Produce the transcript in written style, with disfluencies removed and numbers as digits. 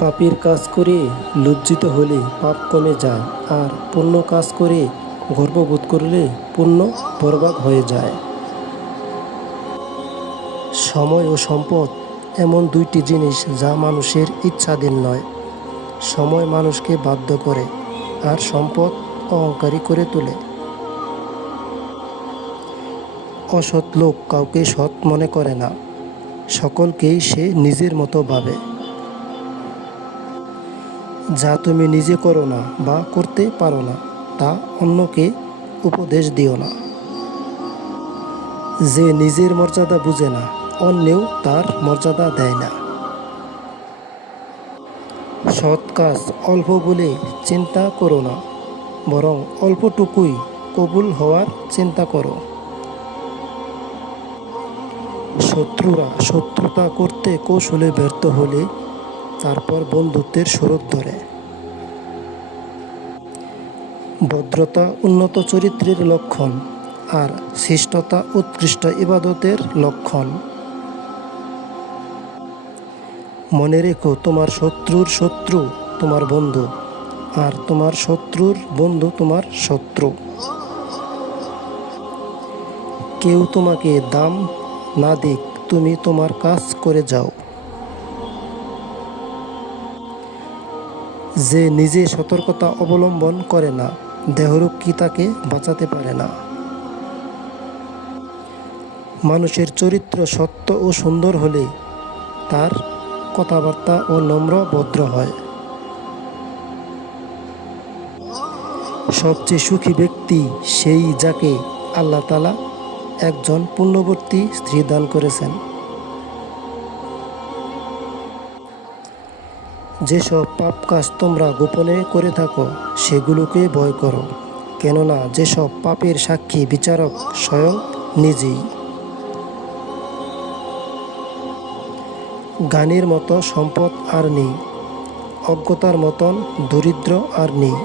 পাপের কাজ করে লজ্জিত হলে পাপ কমে যায়, আর পুণ্য কাজ করে গর্ববোধ করলে পুণ্য বরবাদ হয়ে যায়। সময় ও সম্পদ এমন দুইটি জিনিস যা মানুষের ইচ্ছাধীন নয়। সময় মানুষকে বাধ্য করে, আর সম্পদ অহংকারী করে তোলে। অসৎ লোক কাউকে সৎ মনে করে না, সকলকেই সে নিজের মতো ভাবে। যা তুমি নিজে করো না বা করতে পারো না, তা অন্যকে উপদেশ দিও না। যে নিজের মর্যাদা বুঝে না, অন্যেও তার মর্যাদা দেয় না। সৎ কাজ অল্প বলে চিন্তা করো না, বরং অল্পটুকুই কবুল হওয়ার চিন্তা করো। শত্রুরা শত্রুতা করতে কৌশলে ব্যর্থ হলে তারপর বন্ধুত্বের স্বরূপ ধরে। ভদ্রতা উন্নত চরিত্রের লক্ষণ, আর শিষ্টতা উৎকৃষ্ট ইবাদতের লক্ষণ। মনে রেখো, তোমার শত্রুর শত্রু তোমার বন্ধু, আর তোমার শত্রুর বন্ধু তোমার শত্রু। কেউ তোমাকে দাম না দিক, তুমি তোমার কাজ করে যাও। যে নিজে সতর্কতা অবলম্বন করে না, দেহরক্ষী তাকে বাঁচাতে পারে না। মানুষের চরিত্র সত্য ও সুন্দর হলে তার কথাবার্তা ও নম্র ভদ্র হয়। সবচেয়ে সুখী ব্যক্তি সেই যাকে আল্লাহ তাআলা একজন পুণ্যবতী স্ত্রী দান করেছেন। যেসব পাপ কাজ তোমরা গোপনে করে থাকো, সেগুলোকে ভয় করো, কেননা যেসব পাপের সাক্ষী বিচারক স্বয়ং নিজেই। জ্ঞানীর মতো সম্পদ আর নেই, অজ্ঞতার মতন দরিদ্র আর নেই।